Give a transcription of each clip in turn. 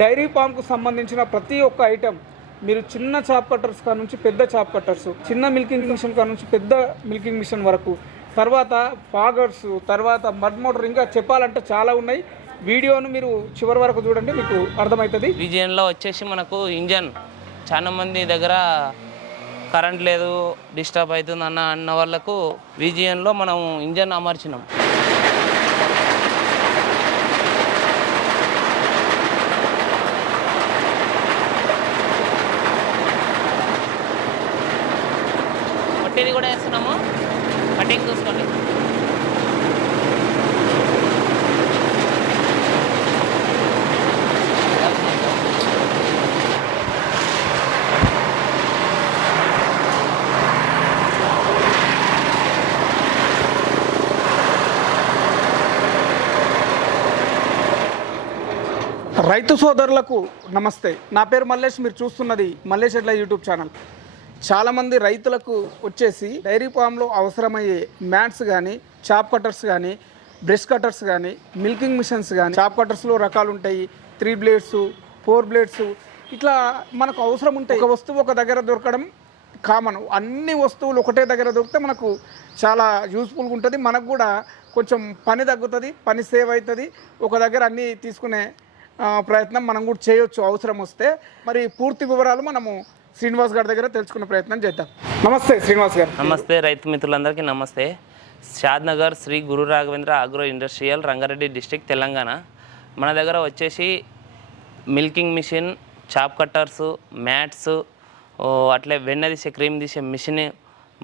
Dairy ఫామ్కు సంబంధించిన ప్రతి ఒక్క ఐటెం మీరు చిన్న చాప్ కట్టర్స్ కా నుంచి పెద్ద చాప్ కట్టర్స్ చిన్న మిల్కింగ్ మిషన్ కా నుంచి పెద్ద మిల్కింగ్ మిషన్ వరకు తర్వాత ఫాగర్స్ తర్వాత మడ్ మోటర్ ఇంకా చెప్పాలంటే చాలా ఉన్నాయి. వీడియోను మీరు చివరి వరకు చూడండి మీకు అర్థమవుతుంది. విజయంలో వచ్చేసి మనకు ఇంజన్. చాలా మంది దగ్గర కరెంట్ లేదు డిస్టర్బ్ అవుతుంది అన్న అన్న వాళ్ళకు విజయంలో మనం ఇంజన్ అమర్చినాం కొట్టేది కూడా వేస్తున్నాము కటింగ్ చూసుకోండి రైతు సోదరులకు నమస్తే. నా పేరు మల్లేష్ మీరు చూస్తున్నది మల్లేష్ ఎడ్ల యూట్యూబ్ ఛానల్. చాలామంది రైతులకు వచ్చేసి డైరీ ఫామ్లో అవసరమయ్యే మ్యాట్స్ కానీ చాప్ కట్టర్స్ కానీ బ్రష్ కట్టర్స్ కానీ మిల్కింగ్ మిషన్స్ కానీ చాప్ కట్టర్స్లో రకాలు ఉంటాయి త్రీ బ్లేడ్స్ ఫోర్ బ్లేడ్స్. ఇట్లా మనకు అవసరం ఉంటాయి ఒక వస్తువు ఒక దగ్గర దొరకడం కామన్. అన్ని వస్తువులు ఒకటే దగ్గర దొరికితే మనకు చాలా యూస్ఫుల్గా ఉంటుంది. మనకు కూడా కొంచెం పని తగ్గుతుంది పని సేవ్ అవుతుంది. ఒక దగ్గర అన్నీ తీసుకునే ప్రయత్నం మనం కూడా చేయొచ్చు అవసరం వస్తే. మరి పూర్తి వివరాలు మనము శ్రీనివాస్ గారి దగ్గర తెలుసుకునే ప్రయత్నం చేద్దాం. నమస్తే శ్రీనివాస్ గారు. నమస్తే రైతు మిత్రులందరికీ నమస్తే. Shadnagar Shri Guru Raghavendra agro industrial Rangareddy district Telangana. మన దగ్గర వచ్చేసి milking machine chop cutters mats అట్లే వెన్న తీసే క్రీమ్ తీసే మిషన్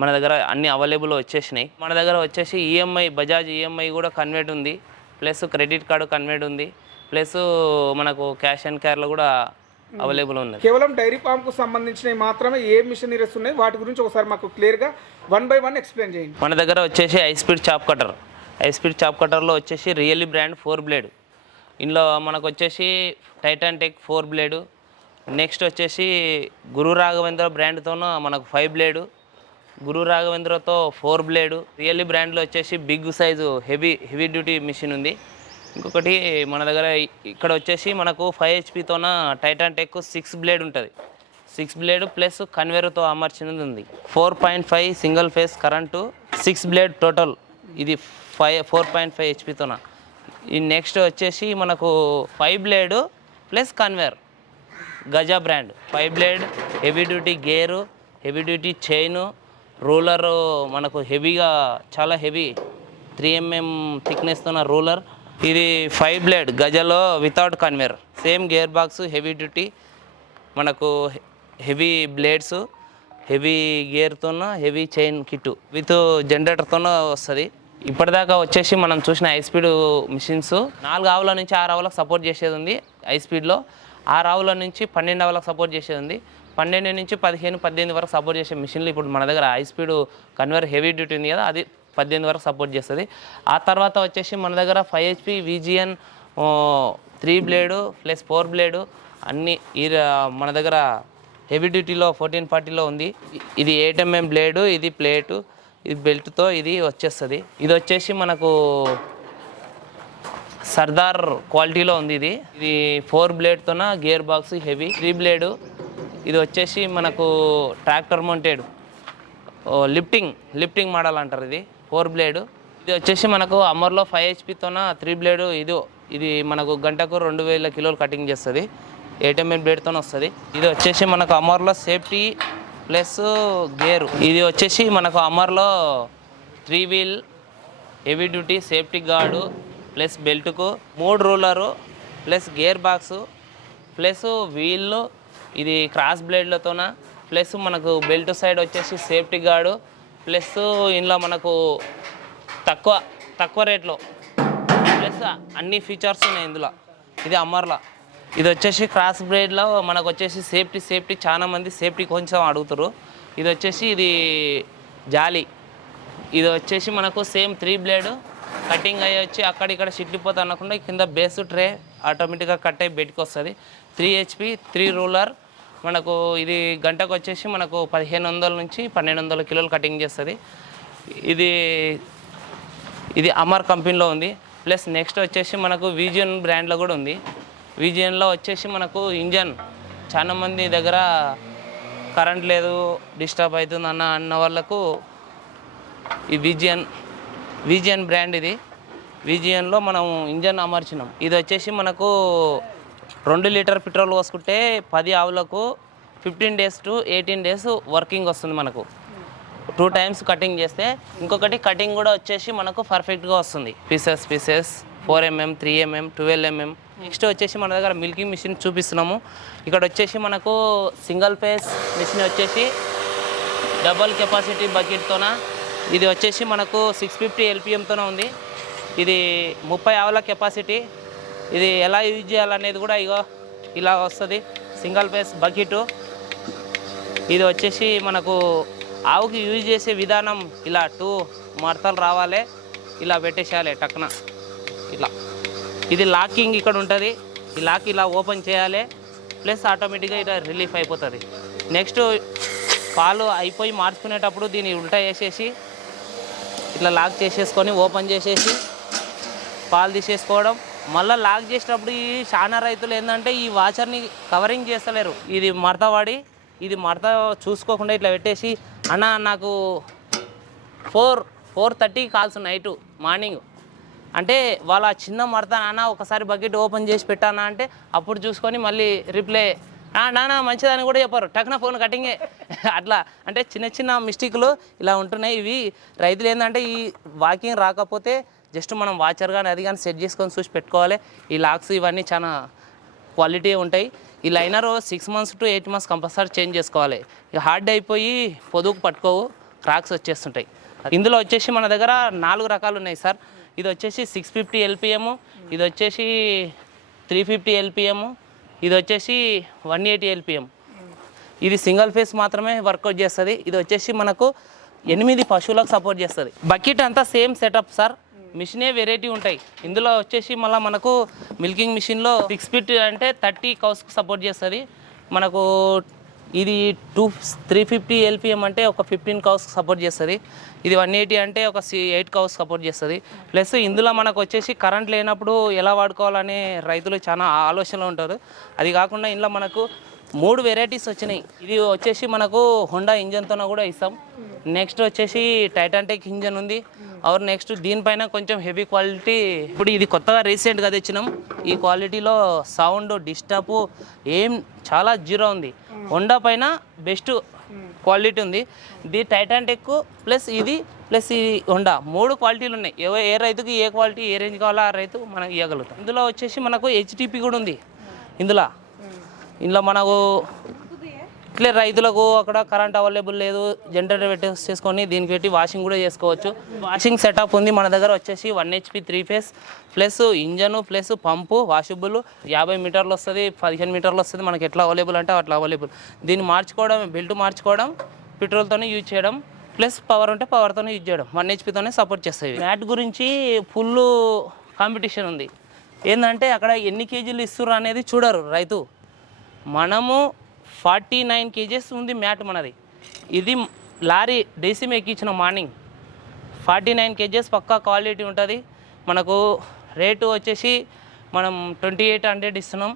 మన దగ్గర అన్ని అవైలబుల్ వచ్చేసినాయి. మన దగ్గర వచ్చేసి ఈఎంఐ బజాజ్ ఈఎంఐ కూడా కన్వర్ట్ ఉంది. ప్లస్ క్రెడిట్ కార్డు కన్వర్ట్ ఉంది. ప్లస్ మనకు క్యాష్ అండ్ క్యార్లో కూడా అవైలబుల్ ఉన్నది కేవలం డైరీ ఫామ్కు సంబంధించినవి మాత్రమే ఏ మిషనరీస్ ఉన్నాయి? వాటి గురించి ఒకసారి మాకు క్లియర్గా వన్ బై వన్ ఎక్స్ప్లెయిన్ చేయండి. మన దగ్గర వచ్చేసి high speed chop cutter high speed chop కటర్లో వచ్చేసి రియల్లీ బ్రాండ్ ఫోర్ బ్లేడ్. ఇందులో మనకు వచ్చేసి Titan Tech four blade. Next వచ్చేసి గురు రాఘవేంద్ర బ్రాండ్తోనూ మనకు ఫైవ్ బ్లేడు. గురు రాఘవేంద్రతో ఫోర్ బ్లేడు. రియల్లీ బ్రాండ్లో వచ్చేసి big size heavy heavy duty machine ఉంది. ఇంకొకటి మన దగ్గర ఇక్కడ వచ్చేసి మనకు ఫైవ్ హెచ్పితోన టైటాన్ టెక్ సిక్స్ బ్లేడ్ ఉంటుంది. సిక్స్ బ్లేడ్ ప్లస్ కన్వేర్తో అమర్చినది ఉంది. Four point five single phase current six blade total ఇది ఫైవ్ ఫోర్ పాయింట్ ఫైవ్ హెచ్పితోన ఈ నెక్స్ట్ వచ్చేసి మనకు five blade plus conveyor Gaja brand five blade heavy duty gear heavy duty chain roller మనకు హెవీగా చాలా హెవీ త్రీ ఎంఎం థిక్నెస్తో roller ఇది five blade గజలో without conveyor same gear box heavy duty మనకు హెవీ బ్లేడ్స్ హెవీ గేర్తోన heavy chain kit with జనరేటర్తోనూ వస్తుంది. ఇప్పటిదాకా వచ్చేసి మనం చూసిన హై స్పీడ్ మిషన్స్ నాలుగు ఆవుల నుంచి ఆరు ఆవులకు సపోర్ట్ చేసేది ఉంది హై స్పీడ్లో ఆరు ఆవుల నుంచి పన్నెండు ఆవులకు సపోర్ట్ చేసేది ఉంది. పన్నెండు నుంచి పదిహేను పద్దెనిమిది వరకు సపోర్ట్ చేసే మిషన్లు ఇప్పుడు మన దగ్గర high speed conveyor heavy duty ఉంది కదా అది పద్దెనిమిది వరకు సపోర్ట్ చేస్తుంది. ఆ తర్వాత వచ్చేసి మన దగ్గర five HP VGN three blade plus four blade అన్ని ఈ మన దగ్గర హెవీ డ్యూటీలో ఫోర్టీన్ ఫార్టీలో ఉంది. ఇది ఎయిట్ ఎంఎం బ్లేడు ఇది ప్లేటు ఇది బెల్ట్తో ఇది వచ్చేస్తుంది. ఇది వచ్చేసి మనకు సర్దార్ క్వాలిటీలో ఉంది ఇది. ఇది four బ్లేడ్తోన gear box heavy three blade ఇది వచ్చేసి మనకు tractor mounted lifting lifting model అంటారు ఇది. Four blade. ఇది వచ్చేసి మనకు అమర్లో ఫైవ్ హెచ్పితోన త్రీ బ్లేడ్. ఇది ఇది మనకు గంటకు రెండు వేల కిలోలు కటింగ్ చేస్తుంది. ఏటీఎంఎన్ బ్లేడ్తో వస్తుంది. ఇది వచ్చేసి మనకు అమర్లో సేఫ్టీ ప్లస్ గేరు. ఇది వచ్చేసి మనకు అమర్లో three wheel heavy duty safety guard plus బెల్ట్కు మూడు roller plus gear box plus వీళ్ళు ఇది క్రాస్ బ్లేడ్లతోన ప్లస్ మనకు బెల్ట్ సైడ్ వచ్చేసి సేఫ్టీ గార్డు ప్లస్ ఇందులో మనకు తక్కువ తక్కువ రేట్లో. ప్లస్ అన్ని ఫీచర్స్ ఉన్నాయి ఇందులో. ఇది అమర్లా. ఇది వచ్చేసి క్రాస్ బ్లేడ్లో మనకు వచ్చేసి సేఫ్టీ సేఫ్టీ చాలా మంది సేఫ్టీ కొంచెం అడుగుతారు. ఇది వచ్చేసి ఇది జాలి. ఇది వచ్చేసి మనకు సేమ్ త్రీ బ్లేడ్. కటింగ్ అయ్యి వచ్చి అక్కడ ఇక్కడ చిట్లిపోతా అనకుండా కింద బేస్ ట్రే ఆటోమేటిక్గా కట్ అయ్యి బయటకు వస్తుంది. త్రీ హెచ్పి త్రీ రూలర్ మనకు ఇది గంటకు వచ్చేసి మనకు పదిహేను వందల నుంచి పన్నెండు వందల కిలోలు కటింగ్ చేస్తుంది. ఇది ఇది అమర్ కంపెనీలో ఉంది. ప్లస్ నెక్స్ట్ వచ్చేసి మనకు విజియన్ బ్రాండ్లో కూడా ఉంది. విజియన్లో వచ్చేసి మనకు ఇంజన్ చాలామంది దగ్గర కరెంట్ లేదు డిస్టర్బ్ అవుతుంది అన్న అన్న వాళ్ళకు ఈ విజియన్ విజియన్ బ్రాండ్ ఇది. విజియన్లో మనం ఇంజన్ అమర్చినాం. ఇది వచ్చేసి మనకు రెండు లీటర్ పెట్రోల్ పోసుకుంటే పది ఆవులకు fifteen days to eighteen days working వస్తుంది మనకు. టూ టైమ్స్ కటింగ్ చేస్తే ఇంకొకటి కటింగ్ కూడా వచ్చేసి మనకు పర్ఫెక్ట్గా వస్తుంది. Pieces pieces four mm three mm twelve mm. Next వచ్చేసి మన దగ్గర మిల్కింగ్ మిషన్ చూపిస్తున్నాము. ఇక్కడ వచ్చేసి మనకు సింగిల్ ఫేస్ మిషన్ వచ్చేసి డబల్ కెపాసిటీ బకెట్తోన ఇది వచ్చేసి మనకు సిక్స్ ఫిఫ్టీ ఎల్పిఎంతోనే ఉంది. ఇది ముప్పై ఆవుల కెపాసిటీ ఇది ఎలా యూజ్ చేయాలనేది కూడా ఇగో ఇలా వస్తుంది. సింగిల్ ఫేస్ బకెట్ ఇది వచ్చేసి మనకు ఆవుకి యూజ్ చేసే విధానం ఇలా టూ మడతలు రావాలి. ఇలా పెట్టేసేయాలి టక్న ఇట్లా ఇది లాకింగ్ ఇక్కడ ఉంటుంది. ఈ లాక్ ఇలా ఓపెన్ చేయాలి. ప్లస్ ఆటోమేటిక్గా ఇలా రిలీఫ్ అయిపోతుంది. నెక్స్ట్ పాలు అయిపోయి మార్చుకునేటప్పుడు దీన్ని ఉల్టా వేసేసి ఇట్లా లాక్ చేసేసుకొని ఓపెన్ చేసేసి పాలు తీసేసుకోవడం. మళ్ళీ లాక్ చేసేటప్పుడు ఈ చాలా రైతులు ఏంటంటే ఈ వాచర్ని కవరింగ్ చేస్తలేరు. ఇది మడత వాడి ఇది మడత చూసుకోకుండా ఇట్లా పెట్టేసి అన్న నాకు ఫోర్ ఫోర్ థర్టీకి కాల్స్ నైట్ మార్నింగ్. అంటే వాళ్ళ చిన్న మడత నాన్న ఒకసారి బకెట్ ఓపెన్ చేసి పెట్టానా అంటే అప్పుడు చూసుకొని మళ్ళీ రిప్లై నాన్న మంచిదని కూడా చెప్పారు. టక్న ఫోన్ కటింగే. అట్లా. అంటే చిన్న చిన్న మిస్టేక్లు ఇలా ఉంటున్నాయి. ఇవి రైతులు ఏంటంటే ఈ వాకింగ్ రాకపోతే జస్ట్ మనం వాచర్ కానీ అది కానీ సెట్ చేసుకొని చూసి పెట్టుకోవాలి. ఈ లాక్స్ ఇవన్నీ చాలా క్వాలిటీ ఉంటాయి. ఈ liner six months to eight months compulsory change చేసుకోవాలి. ఇక హార్డ్ అయిపోయి పొదుగు పట్టుకోవు. క్రాక్స్ వచ్చేస్తుంటాయి. ఇందులో వచ్చేసి మన దగ్గర నాలుగు రకాలు ఉన్నాయి సార్. ఇది వచ్చేసి సిక్స్ ఫిఫ్టీ ఎల్పిఎం ఇది వచ్చేసి త్రీ ఫిఫ్టీ ఎల్పిఎం ఇది వచ్చేసి వన్ ఎయిటీ ఎల్పిఎం ఇది సింగిల్ ఫేస్ మాత్రమే వర్కౌట్ చేస్తుంది. ఇది వచ్చేసి మనకు ఎనిమిది పశువులకు సపోర్ట్ చేస్తుంది. బకెట్ అంతా సేమ్ సెటప్ సార్. మిషనే వెరైటీ ఉంటాయి. ఇందులో వచ్చేసి మళ్ళీ మనకు మిల్కింగ్ మిషన్లో సిక్స్ ఫిఫ్టీ అంటే థర్టీ కౌస్కి సపోర్ట్ చేస్తుంది. మనకు ఇది టూ త్రీ ఫిఫ్టీ ఎల్పిఎం అంటే ఒక ఫిఫ్టీన్ కౌస్ సపోర్ట్ చేస్తుంది. ఇది వన్ ఎయిటీ అంటే ఒక సి ఎయిట్ కౌస్ సపోర్ట్ చేస్తుంది. ప్లస్ ఇందులో మనకు వచ్చేసి కరెంట్ లేనప్పుడు ఎలా వాడుకోవాలని రైతులు చాలా ఆలోచనలో ఉంటారు. అది కాకుండా ఇందులో మనకు మూడు వెరైటీస్ వచ్చినాయి. ఇది వచ్చేసి మనకు హోండా ఇంజన్తో కూడా ఇస్తాం. నెక్స్ట్ వచ్చేసి టైటాంటిక్ ఇంజన్ ఉంది. ఆర్ నెక్స్ట్ దీనిపైన కొంచెం హెవీ క్వాలిటీ ఇప్పుడు ఇది కొత్తగా రీసెంట్గా తెచ్చినాం. ఈ క్వాలిటీలో సౌండ్ డిస్టర్బ్ ఏం చాలా జీరో ఉంది. హోండా పైన బెస్ట్ క్వాలిటీ ఉంది. ఇది టైటాంటెక్ ప్లస్ ఇది ప్లస్ ఈ హోండా మూడు క్వాలిటీలు ఉన్నాయి. ఏ ఏ రైతుకి ఏ క్వాలిటీ ఏ రేంజ్ కావాలో ఆ రైతు మనం ఇవ్వగలుగుతాం ఇందులో వచ్చేసి మనకు హెచ్డిపి కూడా ఉంది. ఇందులో. ఇందులో మనకు ఇట్లే రైతులకు అక్కడ కరెంట్ అవైలబుల్ లేదు జనరేటర్ పెట్టేసుకొని దీనికి పెట్టి వాషింగ్ కూడా చేసుకోవచ్చు. వాషింగ్ సెటప్ ఉంది మన దగ్గర వచ్చేసి one HP three phase plus engine plus pump washable యాభై మీటర్లు వస్తుంది పదిహేను మీటర్లు వస్తుంది మనకి ఎట్లా అవైలబుల్ అంటే అట్లా అవైలబుల్ దీన్ని మార్చుకోవడం బెల్ట్ మార్చుకోవడం పెట్రోల్తోనే యూజ్ చేయడం ప్లస్ పవర్ ఉంటే పవర్తోనే యూజ్ చేయడం వన్ హెచ్పితోనే సపోర్ట్ చేస్తాయి. మ్యాట్ గురించి ఫుల్ కాంపిటీషన్ ఉంది. ఏంటంటే అక్కడ ఎన్ని కేజీలు ఇస్తున్నారు అనేది చూడరు రైతు. మనము ఫార్టీ నైన్ కేజెస్ ఉంది మ్యాట్ మనది. ఇది లారీ డేసిమ్ ఎక్కించిన మార్నింగ్. ఫార్టీ నైన్ కేజెస్ పక్కా క్వాలిటీ ఉంటుంది. మనకు రేటు వచ్చేసి మనం ట్వంటీ ఎయిట్ హండ్రెడ్ ఇస్తున్నాం.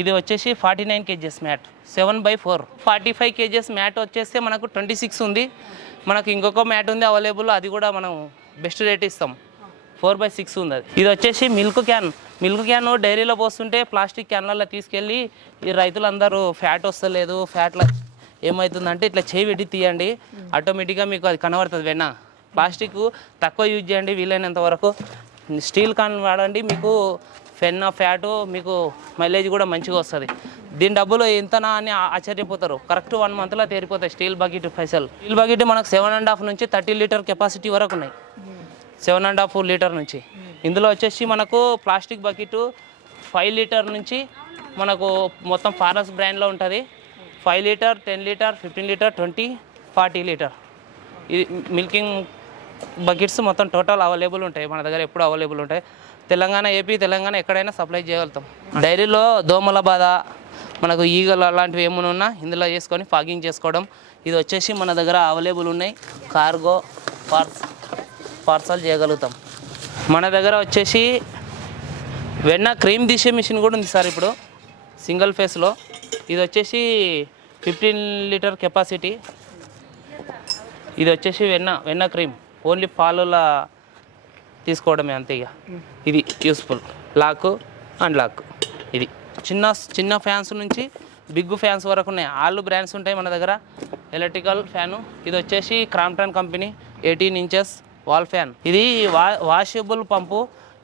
ఇది వచ్చేసి forty nine kgs mat. Seven by four. Forty five kgs mat వచ్చేస్తే మనకు ట్వంటీ సిక్స్ ఉంది. మనకు ఇంకొక మ్యాట్ ఉంది అవైలబుల్. అది కూడా మనం బెస్ట్ రేట్ ఇస్తాం. ఫోర్ బై సిక్స్ ఉంది అది. ఇది వచ్చేసి మిల్క్ క్యాన్. మిల్క్ క్యాన్ డైరీలో పోస్తుంటే ప్లాస్టిక్ క్యాన్లలో తీసుకెళ్ళి ఈ రైతులందరూ ఫ్యాట్ వస్తలేదు ఫ్యాట్లో ఏమవుతుందంటే ఇట్లా చేయి పెట్టి తీయండి. ఆటోమేటిక్గా మీకు అది కనబడుతుంది వెన్న. ప్లాస్టిక్ తక్కువ యూజ్ చేయండి వీలైనంత వరకు. స్టీల్ కాన్ వాడండి మీకు ఫెన్న ఫ్యాటు మీకు మైలేజ్ కూడా మంచిగా వస్తుంది. దీని డబ్బులు ఎంతనా అని ఆశ్చర్యపోతారు. కరెక్ట్ వన్ మంత్లో తేరిపోతాయి స్టీల్ బకెట్ పైసలు. స్టీల్ బకెట్ మనకు సెవెన్ అండ్ హాఫ్ నుంచి థర్టీ లీటర్ కెపాసిటీ వరకు ఉన్నాయి. సెవెన్ అండ్ హాఫ్ లీటర్ నుంచి. ఇందులో వచ్చేసి మనకు ప్లాస్టిక్ బకెట్ ఫైవ్ లీటర్ నుంచి మనకు మొత్తం ఫారెస్ట్ బ్రాండ్లో ఉంటుంది. Five litre ten litre fifteen litre twenty forty litre. ఇది మిల్కింగ్ బకెట్స్ మొత్తం టోటల్ అవైలబుల్ ఉంటాయి. మన దగ్గర ఎప్పుడు అవైలబుల్ ఉంటాయి. తెలంగాణ ఏపీ తెలంగాణ ఎక్కడైనా సప్లై చేయగలుగుతాం. డైరీలో దోమల బాధ మనకు ఈగలు అలాంటివి ఏమైనా ఉన్నా ఇందులో వేసుకొని ఫాగింగ్ చేసుకోవడం. ఇది వచ్చేసి మన దగ్గర అవైలబుల్ ఉన్నాయి. కార్గో పార్స్ పార్సల్ చేయగలుగుతాం. మన దగ్గర వచ్చేసి వెన్న క్రీమ్ తీసే మిషన్ కూడా ఉంది సార్ ఇప్పుడు. సింగిల్ ఫేస్లో ఇది వచ్చేసి ఫిఫ్టీన్ లీటర్ కెపాసిటీ ఇది వచ్చేసి వెన్న వెన్న క్రీమ్. ఓన్లీ పాలుల తీసుకోవడమే అంతే ఇక. ఇది యూస్ఫుల్ లాక్ అండ్ లాక్ ఇది. చిన్న చిన్న ఫ్యాన్స్ నుంచి బిగ్ ఫ్యాన్స్ వరకు ఉన్నాయి. ఆల్ బ్రాండ్స్ ఉంటాయి మన దగ్గర. ఎలక్ట్రికల్ ఫ్యాను ఇది వచ్చేసి Crompton company eighteen inches wall fan. ఇది వా వాషబుల్ పంపు.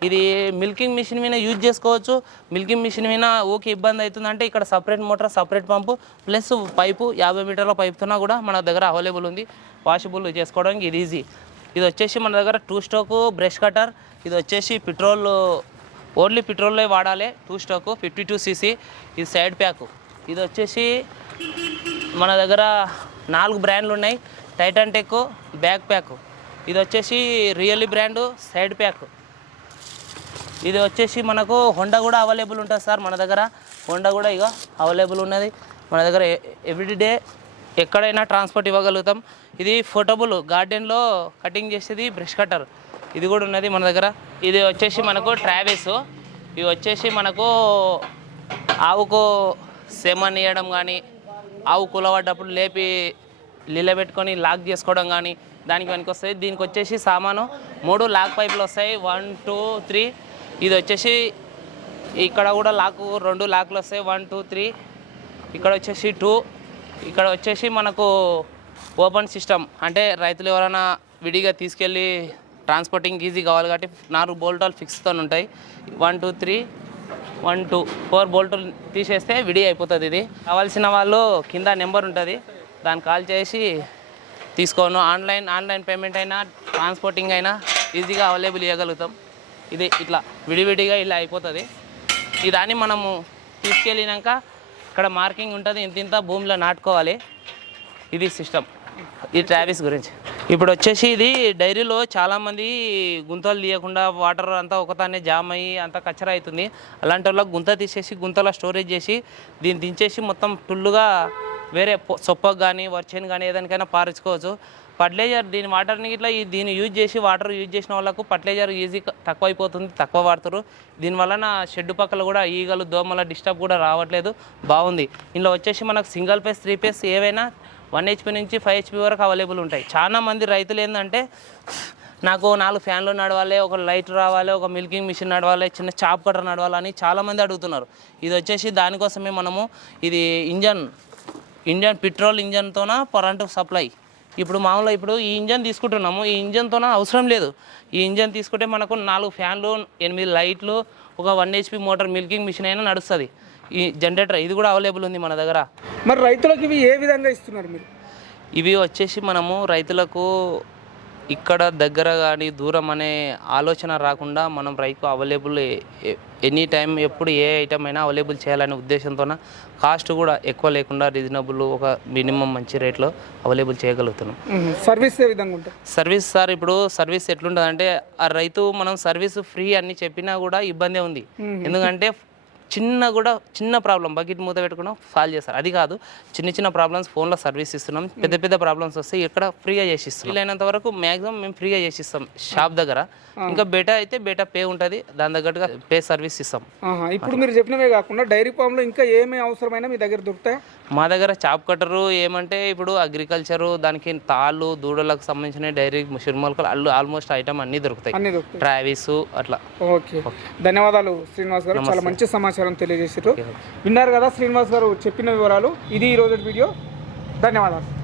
ఇది మిల్కింగ్ మిషన్ మీద యూజ్ చేసుకోవచ్చు. మిల్కింగ్ మిషన్ మీద ఓకే ఇబ్బంది అవుతుందంటే ఇక్కడ separate motor separate pump plus pipe యాభై మీటర్ల పైపుతున్నా కూడా మన దగ్గర అవైలబుల్ ఉంది. వాషబుల్ చేసుకోవడానికి ఇది ఈజీ. ఇది వచ్చేసి మన దగ్గర టూ స్టోకు బ్రష్ కటర్ ఇది వచ్చేసి పెట్రోల్ ఓన్లీ పెట్రోల్లో వాడాలి. Two stroke fifty two CC. ఇది సైడ్ ప్యాకు. ఇది వచ్చేసి మన దగ్గర నాలుగు బ్రాండ్లు ఉన్నాయి. Titan Tech back pack. ఇది వచ్చేసి రియల్లీ బ్రాండ్ సైడ్ ప్యాక్ ఇది వచ్చేసి మనకు హోండా కూడా అవైలబుల్ ఉంటుంది సార్ మన దగ్గర. హోండా కూడా ఇక అవైలబుల్ ఉన్నది. మన దగ్గర ఎవ్రీడే ఎక్కడైనా ట్రాన్స్పోర్ట్ ఇవ్వగలుగుతాం. ఇది ఫోటోబుల్ గార్డెన్లో కటింగ్ చేసేది బ్రష్ కట్టర్ ఇది కూడా ఉన్నది మన దగ్గర. ఇది వచ్చేసి మనకు ట్రావెల్స్ ఇవి వచ్చేసి మనకు ఆవుకు సెమన్ ఇవ్వడం కానీ ఆవు కూలబడ్డప్పుడు లేపి నిలబెట్టుకొని లాక్ చేసుకోవడం కానీ దానికి వెనక వస్తాయి. దీనికి వచ్చేసి సామాను మూడు లాక్ పైపులు వస్తాయి. వన్ టూ త్రీ ఇది వచ్చేసి ఇక్కడ కూడా లాకు రెండు లాక్లు వస్తాయి. వన్ టూ త్రీ ఇక్కడ వచ్చేసి టూ ఇక్కడ వచ్చేసి మనకు ఓపెన్ సిస్టమ్. అంటే రైతులు ఎవరైనా విడిగా తీసుకెళ్ళి ట్రాన్స్పోర్టింగ్ ఈజీ కావాలి కాబట్టి నాలుగు బోల్టాలు ఫిక్స్తో ఉంటాయి. One two three one two four బోల్టులు తీసేస్తే విడి అయిపోతుంది ఇది. కావాల్సిన వాళ్ళు కింద నెంబర్ ఉంటుంది. దాన్ని కాల్ చేసి తీసుకోను. ఆన్లైన్ ఆన్లైన్ పేమెంట్ అయినా ట్రాన్స్పోర్టింగ్ అయినా ఈజీగా అవైలబుల్ ఇవ్వగలుగుతాం ఇది ఇట్లా విడివిడిగా ఇలా అయిపోతుంది. ఈ దాన్ని మనము తీసుకెళ్ళినాక ఇక్కడ మార్కింగ్ ఉంటుంది. ఇంత ఇంత భూమిలో నాటుకోవాలి. ఇది సిస్టమ్. ఈ ట్రావెల్స్ గురించి. ఇప్పుడు వచ్చేసి ఇది డైరీలో చాలామంది గుంతలు తీయకుండా వాటర్ అంతా ఒకతానే జామ్ అయ్యి అంతా కచ్చర అవుతుంది. అలాంటి వాళ్ళకి గుంత తీసేసి గుంతలో స్టోరేజ్ చేసి దీన్ని దించేసి మొత్తం టుల్లుగా వేరే సొప్పకు కానీ వర్చెన్ కానీ ఏదానికైనా పారించుకోవచ్చు ఫర్టిలైజర్ దీని వాటర్ని ఇట్లా ఈ దీన్ని యూజ్ చేసి వాటర్ యూజ్ చేసిన వాళ్ళకు ఫర్టిలైజర్ ఈజీ తక్కువ అయిపోతుంది తక్కువ వాడతారు దీనివలన షెడ్ పక్కల కూడా ఈగలు దోమల డిస్టర్బ్ కూడా రావట్లేదు. బాగుంది. ఇందులో వచ్చేసి మనకు సింగిల్ పేస్ త్రీ పేస్ ఏవైనా వన్ హెచ్పి నుంచి ఫైవ్ హెచ్పి వరకు అవైలబుల్ ఉంటాయి. చాలా మంది రైతులు ఏంటంటే నాకు నాలుగు ఫ్యాన్లు నడవాలి ఒక లైట్ రావాలి ఒక మిల్కింగ్ మిషన్ నడవాలి చిన్న చాప్ కట్టర్ నడవాలని చాలామంది అడుగుతున్నారు. ఇది వచ్చేసి దానికోసమే మనము ఇది ఇంజన్ ఇంజన్ పెట్రోల్ ఇంజన్తోన కరెంటు సప్లై? ఇప్పుడు మామూలుగా ఇప్పుడు ఈ ఇంజన్ తీసుకుంటున్నాము ఈ ఇంజన్తోన అవసరం లేదు. ఈ ఇంజన్ తీసుకుంటే మనకు నాలుగు ఫ్యాన్లు ఎనిమిది లైట్లు ఒక one HP motor milking machine అయినా నడుస్తుంది. ఈ జనరేటర్ ఇది కూడా అవైలబుల్ ఉంది మన దగ్గర. మరి రైతులకు ఇవి ఏ విధంగా ఇస్తున్నారు మీరు? ఇవి వచ్చేసి మనము రైతులకు ఇక్కడ దగ్గర కానీ దూరం అనే ఆలోచన రాకుండా మనం రైతు అవైలబుల్ ఎనీ టైం ఎప్పుడు ఏ ఐటమ్ అయినా అవైలబుల్ చేయాలనే ఉద్దేశంతో కాస్ట్ కూడా ఎక్కువ లేకుండా రీజనబుల్ ఒక మినిమం మంచి రేట్లో అవైలబుల్ చేయగలుగుతున్నాం. సర్వీస్ ఏ విధంగా ఉంటుంది? సర్వీస్ సార్ ఇప్పుడు సర్వీస్ ఎట్లుంటుంది అంటే ఆ రైతు మనం సర్వీస్ ఫ్రీ అని చెప్పినా కూడా ఇబ్బందే ఉంది. ఎందుకంటే చిన్న కూడా చిన్న ప్రాబ్లం బకెట్ మూత పెట్టుకున్నాం సాల్వ్ చేస్తారు అది కాదు చిన్న చిన్న ప్రాబ్లమ్స్ ఫోన్లో సర్వీస్ ఇస్తున్నాం. పెద్ద పెద్ద ప్రాబ్లమ్స్ వస్తే ఇక్కడ ఫ్రీగా చేసిస్తాం వీలైనంత వరకు మ్యాక్సిమం మేము ఫ్రీగా చేసిస్తాం షాప్ దగ్గర. ఇంకా బేటా అయితే బేటా పే ఉంటుంది. దాని తగ్గట్టుగా పే సర్వీస్ ఇస్తాం. ఇప్పుడు మీరు చెప్పినవే కాకుండా డైరీ ఫామ్లో ఇంకా ఏమేమి అవసరమైనా మీ దగ్గర దొరుకుతాయి? మా దగ్గర చాప్ కట్టరు ఏమంటే ఇప్పుడు అగ్రికల్చరు దానికి తాళ్ళు దూడలకు సంబంధించిన డైరీ షుర్మల్కలు అల్లు ఆల్మోస్ట్ ఐటమ్ అన్నీ దొరుకుతాయి. అన్నీ దొరుకుతాయి. ట్రావీస్ అట్లా. ఓకే. ధన్యవాదాలు శ్రీనివాస్ గారు. చాలా మంచి సమాచారం తెలియజేసారు విన్నారు కదా శ్రీనివాస్ గారు చెప్పిన వివరాలు. ఇది ఈ రోజు వీడియో. ధన్యవాదాలు.